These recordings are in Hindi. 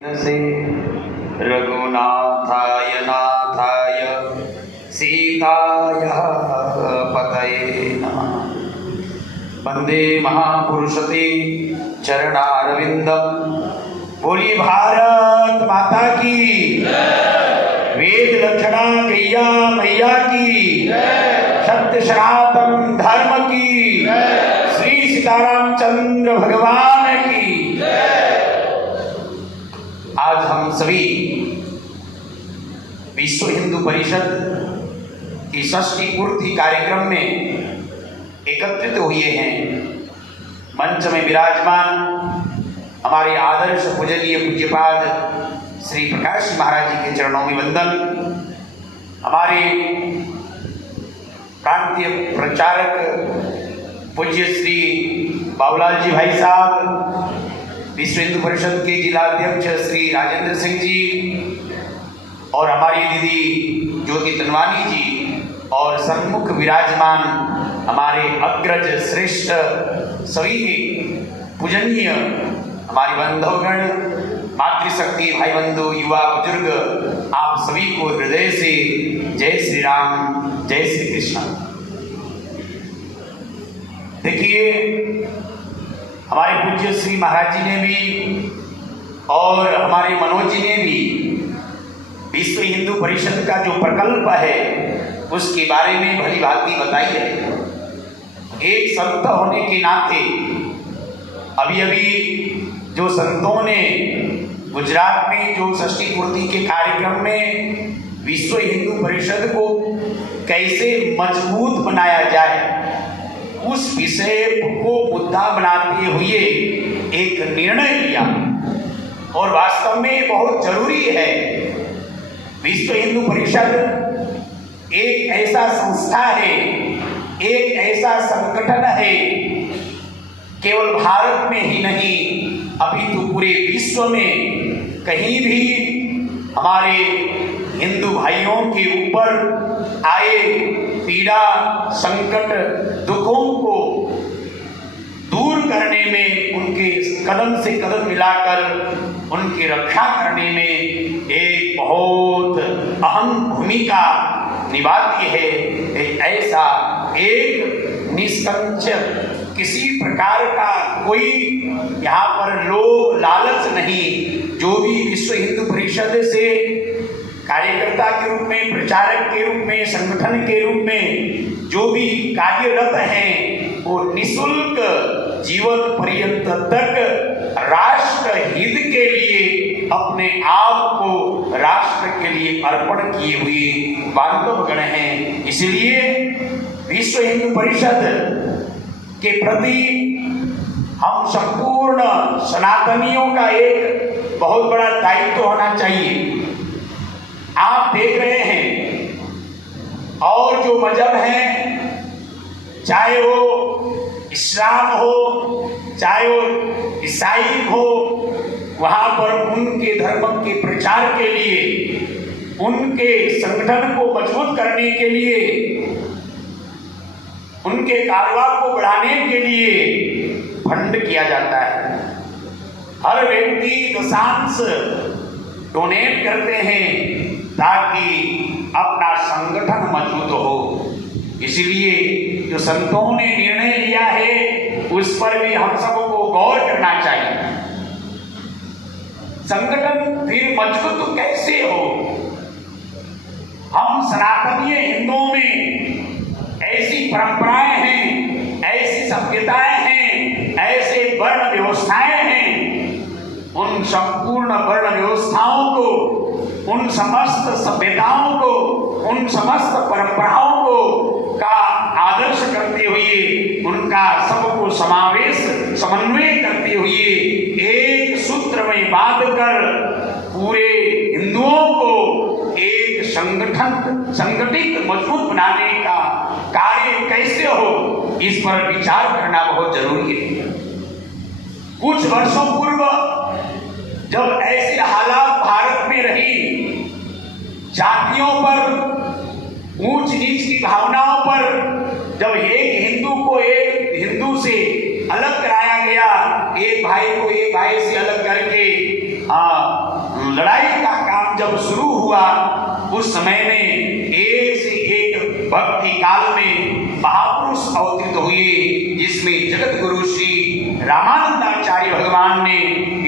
से रघुनाथाय नाथाय सीताय पतये नमः। वंदे महापुरुषते चरणारविंदम। बोली भारत माता की, वेद लक्षणा गैया मैया की, सत्य सनातन धर्म की, श्री सीतारामचंद्र भगवान की। आज हम सभी विश्व हिंदू परिषद की षष्ठी पूर्ति कार्यक्रम में एकत्रित हुए हैं। मंच में विराजमान हमारे आदर्श पूजनीय पूज्यपाद श्री प्रकाश महाराज जी के चरणों में वंदन। हमारे प्रांतीय प्रचारक पूज्य श्री बाबूलाल जी भाई साहब, विश्व हिंदू परिषद के जिला अध्यक्ष श्री राजेंद्र सिंह जी और हमारी दीदी ज्योति तनवानी जी और सन्मुख विराजमान हमारे अग्रज श्रेष्ठ सभी पूजनीय हमारे बंधुगण, मातृशक्ति भाई बंधु, युवा बुजुर्ग, आप सभी को हृदय से जय श्री राम, जय श्री कृष्ण। देखिए, हमारे पूज्य श्री महाराज जी ने भी और हमारे मनोज जी ने भी विश्व हिंदू परिषद का जो प्रकल्प है उसके बारे में भली भांति बताई है। एक संत होने के नाते अभी अभी जो संतों ने गुजरात में जो षष्ठी पूर्ति के कार्यक्रम में विश्व हिंदू परिषद को कैसे मजबूत बनाया जाए उस विषय को मुद्दा बनाते हुए एक निर्णय लिया और वास्तव में बहुत जरूरी है। विश्व हिंदू परिषद एक ऐसा संस्था है, एक ऐसा संगठन है, केवल भारत में ही नहीं अभी तो पूरे विश्व में कहीं भी हमारे हिंदू भाइयों के ऊपर आए पीड़ा, संकट, दुखों को दूर करने में, उनके कदम से कदम मिलाकर उनकी रक्षा करने में एक बहुत अहम भूमिका निभाती है। ऐसा एक निष्कंचक, किसी प्रकार का कोई यहाँ पर लोभ लालच नहीं, जो भी विश्व हिंदू परिषद से कार्यकर्ता के रूप में, प्रचारक के रूप में, संगठन के रूप में जो भी कार्यरत हैं वो निःशुल्क जीवन पर्यंत तक राष्ट्र हित के लिए अपने आप को राष्ट्र के लिए अर्पण किए हुए बांधवगण हैं। इसलिए विश्व हिंदू परिषद के प्रति हम संपूर्ण सनातनियों का एक बहुत बड़ा दायित्व होना चाहिए। आप देख रहे हैं और जो मजहब है, चाहे वो इस्लाम हो, चाहे वो ईसाई हो, वहां पर उनके धर्म के प्रचार के लिए, उनके संगठन को मजबूत करने के लिए, उनके कारोबार को बढ़ाने के लिए फंड किया जाता है। हर व्यक्ति दशांश डोनेट करते हैं ताकि अपना संगठन मजबूत हो। इसलिए जो संतों ने निर्णय लिया है उस पर भी हम सबको गौर करना चाहिए। संगठन फिर मजबूत कैसे हो? हम सनातनीय हिंदुओं में ऐसी परंपराएं हैं, ऐसी सभ्यताएं हैं, ऐसे वर्ण व्यवस्थाएं हैं, उन संपूर्ण वर्ण व्यवस्थाओं को, उन समस्त सभ्यताओं को, उन समस्त परंपराओं को का आदर्श करते हुए, उनका सबको समावेश, समन्वय करते हुए एक सूत्र में बांधकर पूरे हिंदुओं को एक संगठन, संगठित मजबूत बनाने का कार्य कैसे हो, इस पर विचार करना बहुत जरूरी है। कुछ वर्षों पूर्व जब ऐसे हालात भारत में रही, जातियों पर, ऊंच नीच की भावनाओं पर, जब एक हिंदू को एक हिंदू से अलग कराया गया, एक भाई को एक भाई से अलग करके लड़ाई का काम जब शुरू हुआ, उस समय में एक से एक भक्ति काल में महापुरुष अवतरित हुए, जिसमें जगत गुरु श्री रामानंदाचार्य भगवान ने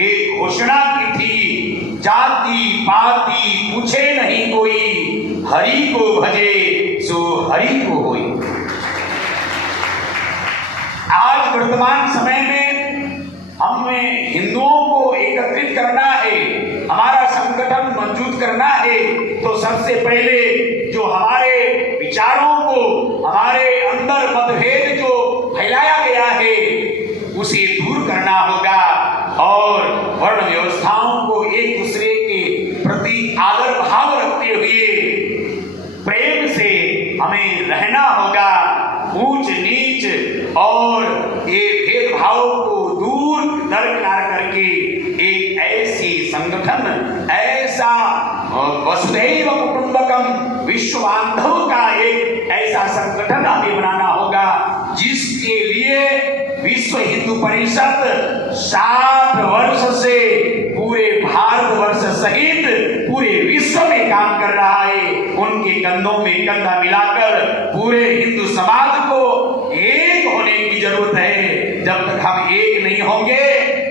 एक घोषणा की थी, जाति पाति पूछे नहीं कोई, हरि को भजे सो हरि को होई। आज वर्तमान समय में हमें हिंदुओं को एकत्रित करना है, हमारा संगठन मजबूत करना है, तो सबसे पहले जो हमारे विचारों को, हमारे अंदर मतभेद जो फैलाया गया है, उसे दूर करना होगा और वर्ण व्यवस्थाओं को एक दूसरे के प्रति आदर भाव रखते हुए प्रेम से हमें रहना होगा। ऊंच नीच और ये भेदभाव को दूर दरकिनार करके एक ऐसी संगठन, ऐसा वसुधैव कुटुंबकम विश्व बांधव का एक ऐसा संगठन हमें बनाना होगा, जिसके लिए विश्व हिंदू परिषद 60 वर्ष से पूरे भारतवर्ष सहित पूरे विश्व में काम कर रहा है। उनके कंधों में कंधा मिलाकर पूरे हिंदू समाज को एक होने की जरूरत है। जब तक हम एक नहीं होंगे,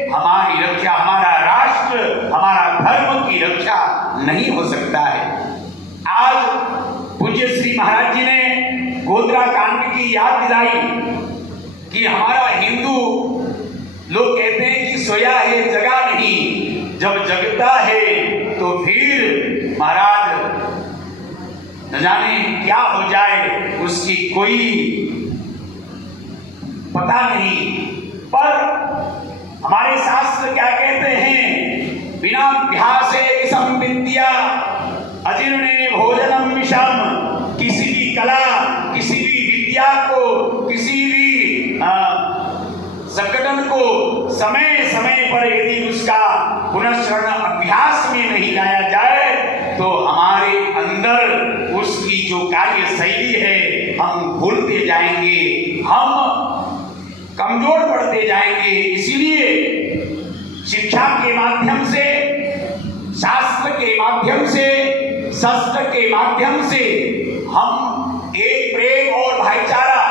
हमारी रक्षा, हमारा राष्ट्र, हमारा धर्म की रक्षा नहीं हो सकता है। आज पूज्य श्री महाराज जी ने गोधरा कांड की याद दिलाई कि हमारा हिंदू लोग कहते हैं कि सोया है जगा नहीं, जब जगता है तो फिर महाराज न जाने क्या हो जाए, उसकी कोई पता नहीं। पर हमारे शास्त्र क्या कहते हैं, बिना अभ्यासे विषम विद्या अजीर्णे भोजनम विषम। किसी भी कला, किसी भी विद्या को, किसी भी संगठन को समय समय पर यदि उसका पुनश्चरण अभ्यास में नहीं लाया जाए, तो हमारे अंदर उसकी जो कार्य शैली है हम भूलते जाएंगे, हम कमजोर पड़ते जाएंगे। इसीलिए शिक्षा के माध्यम से, शास्त्र के माध्यम से, शस्त्र के माध्यम से हम एक प्रेम और भाईचारा,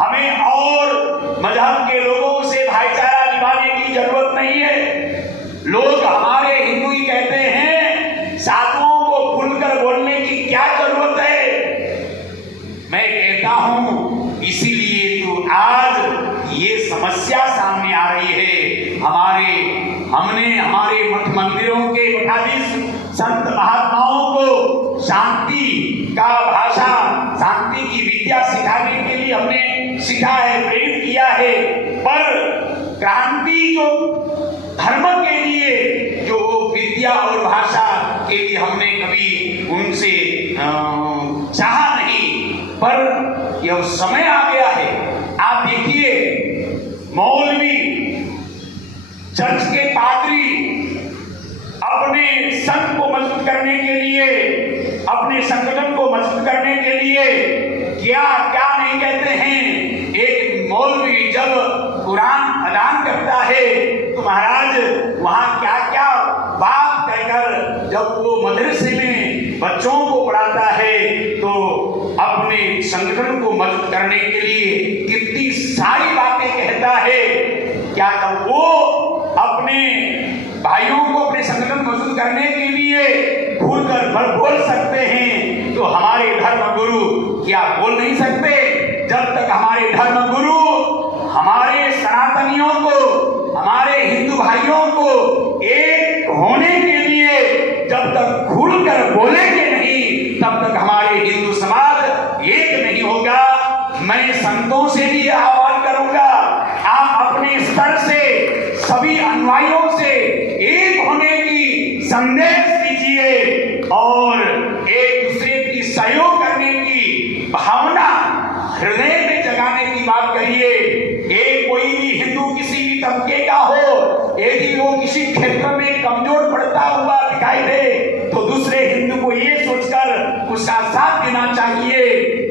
हमें और मजहब के लोगों से भाईचारा निभाने की जरूरत नहीं है। लोग हमारे हिंदू ही कहते हैं, साधुओं को खुलकर बोलने की क्या जरूरत है। मैं कहता हूं इसीलिए तो आज ये समस्या सामने आ रही है। हमने हमारे मठ मंदिरों के मठाधीश संत महात्माओं को शांति का भाषा, शांति की विद्या सिखाने के लिए हमने सिखा है, प्रेरित किया है। पर क्रांति जो धर्म के लिए जो विद्या और भाषा के लिए हमने कभी उनसे चाहा नहीं। पर यह समय आ गया है। आप देखिए, मौलवी, चर्च के पादरी अपने संघ को मजबूत करने के लिए, अपने संगठन को मजबूत करने के लिए क्या क्या नहीं कहते हैं। एक मौलवी जब कुरान अदान करता है तो महाराज वहां क्या क्या बात कहकर जब वो मदरसे में बच्चों को पढ़ाता है, तो अपने संगठन को मजबूत करने के लिए कितनी सारी बातें कहता है। क्या तब वो अपने भाइयों को अपने संगठन मजबूत करने के लिए खुलकर बोल सकते हैं, तो हमारे धर्म गुरु क्या बोल नहीं सकते? जब तक हमारे धर्म गुरु हमारे सनातनियों को, हमारे हिंदू भाइयों को एक होने के लिए जब तक खुलकर बोलेंगे नहीं, तब तक हमारे हिंदू समाज एक नहीं होगा। मैं संतों से भी आह्वान करूंगा, आप अपने स्तर से सभी अनुयायियों से एक होने की संदेश दीजिए और एक दूसरे की सहयोग करने की भावना हृदय में जगाने की बात करिए। एक कोई भी हिंदू किसी भी तबके का हो, यदि वो किसी क्षेत्र में कमजोर पड़ता हुआ दिखाई दे, तो दूसरे हिंदू को ये सोचकर उसका साथ देना चाहिए।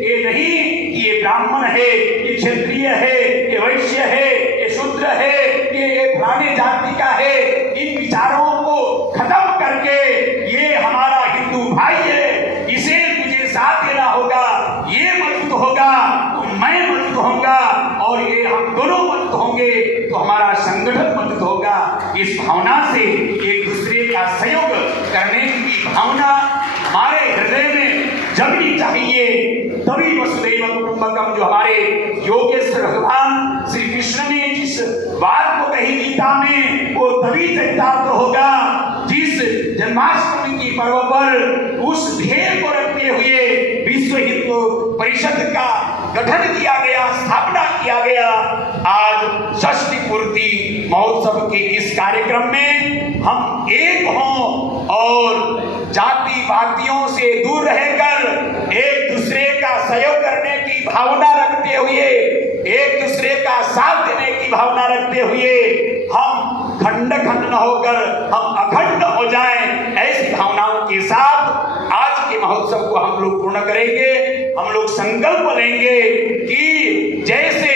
ये नहीं कि ये ब्राह्मण है, ये क्षत्रिय है, ये वैश्य है, ये शूद्र है, ये फलाने जाति का है। इन विचारों को खत्म करके का सहयोग करने की भावना हमारे हृदय में जगनी चाहिए। तभी वसुदैव कुटुंबकम जो हमारे योगेश्वर भगवान श्री कृष्ण ने जिस बात को कही गीता में, वो तभी चरितार्थ होगा जिस जन्माष्टमी की पर्व पर उस ध्येय को रखते हुए विश्व हिंदू परिषद का गठन किया गया, स्थापना किया गया। आज षष्ठी पूर्ति महोत्सव के इस कार्यक्रम में हम एक हों और जातिवादियों से दूर रहकर एक दूसरे का सहयोग करने की भावना रखते हुए, एक दूसरे का साथ देने की भावना रखते हुए हम खंड खंड न होकर हम अखंड हो जाएं, ऐसी भावनाओं के साथ आज के महोत्सव को हम लोग पूर्ण करेंगे। हम लोग संकल्प लेंगे कि जैसे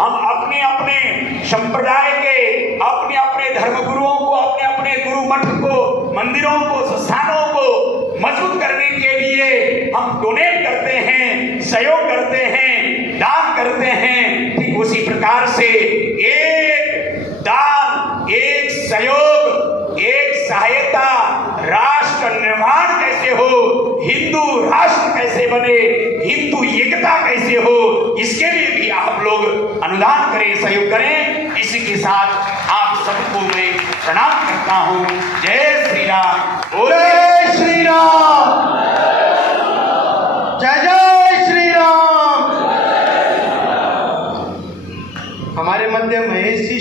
हम अपने अपने संप्रदाय के अपने अपने धर्मगुरुओं को, अपने अपने गुरु मठ को, मंदिरों को, संस्थानों को मजबूत करने के लिए हम डोनेट करते हैं, सहयोग करते हैं, दान करते हैं, ठीक उसी प्रकार से एक दान, एक सहयोग, एक सहायता, राष्ट्र निर्माण कैसे हो, हिंदू राष्ट्र कैसे बने, हिंदू एकता कैसे हो, इसके लिए भी आप लोग अनुदान करें, सहयोग करें। इसी के साथ आप सबको मैं प्रणाम करता हूं। जय श्री राम, जय श्री राम, जय जय श्री राम। हमारे मध्य महेश जी